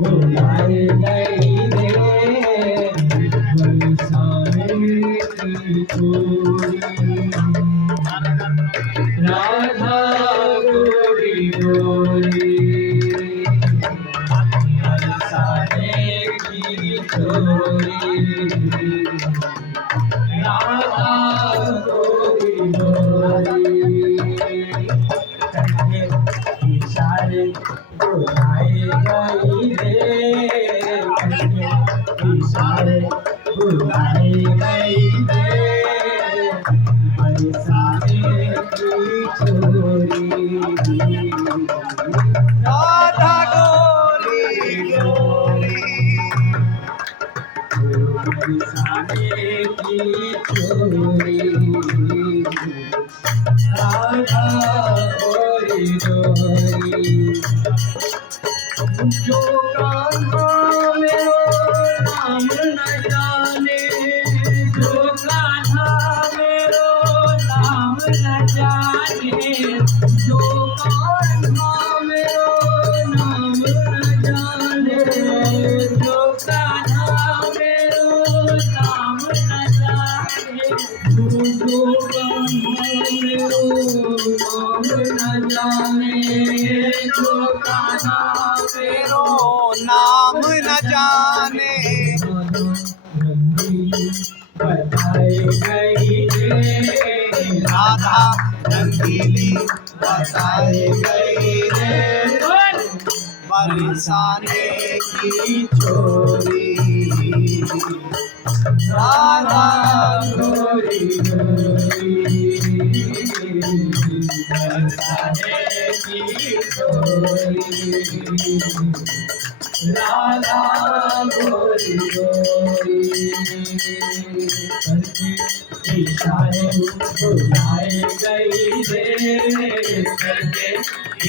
बुलाए गई रे बरसाने की छोरी राधा गोरी गोरी बरसाने की छोरी राधा गोरी गोरी इशारे बुलाए गई रे इशारे बुलाए गई रे बरसाने की छोरी राधा गोरी गोरी बरसाने की छोरी राधा गोरी गोरी जो कान्हा मेरो नाम न जाने जो कान्हा मेरो नाम न जाने जो कान्हा मेरो नाम न जाने जो कान्हा मेरो नाम न जाने जो कान्हा मेरो नाम न जाने जो कान्हा तेरो नाम न जाने बताए गई रे राधा रंगीली बताए गई रे बरसाने की छोरी राधा गोरी गोरी बरसाने की छोरी राधा गोरी गोरी इशारे बुलाए गई रे करके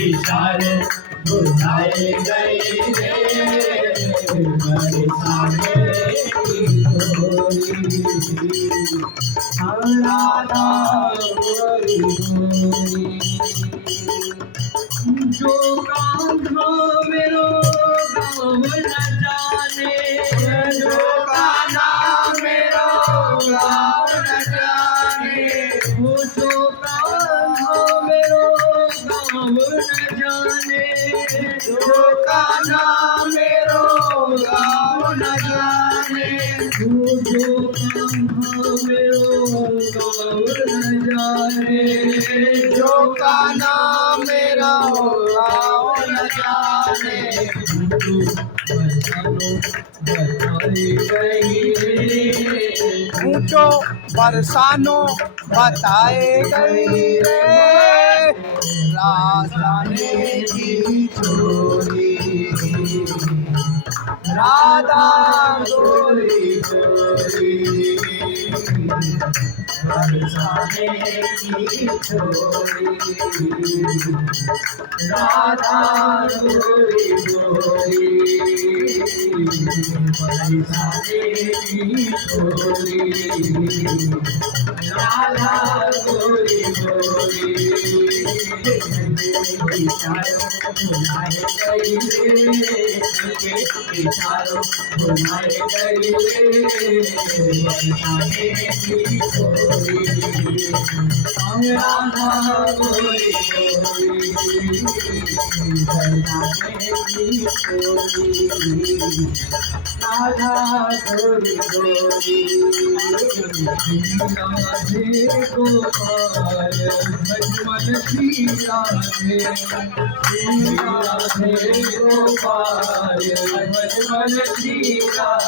इशारे बुलाए गई रे बरसाने की छोरी राधा गोरी गोरी जो कान्हा मेरो गाँव न जाने जो कान्हा मेरो गाँव न जाने वो जो कान्हा मेरो गाँव न जाने जो कान्हा मेरो गाँव न जाने वो जो कान्हा मेरो गाँव न जाने जो कान्हा मेरा गाँव न जाने ऊंचो बरसानो बताए गई रे राधाने की छोरी राधा गोरी गोरी बरसाने की छोरी राधा गोरी गोरी बरसाने की छोरी राधा गोरी गोरी इशारों बुलाए गई रे इशारों बुलाए गई रे बरसाने की छोरी राधा गोरी गोरी बरसाने की छोरी राधा गोरी गोरी राधे गोपाल भजमन श्री राधे राधे गोपाल भजमन श्री राधे।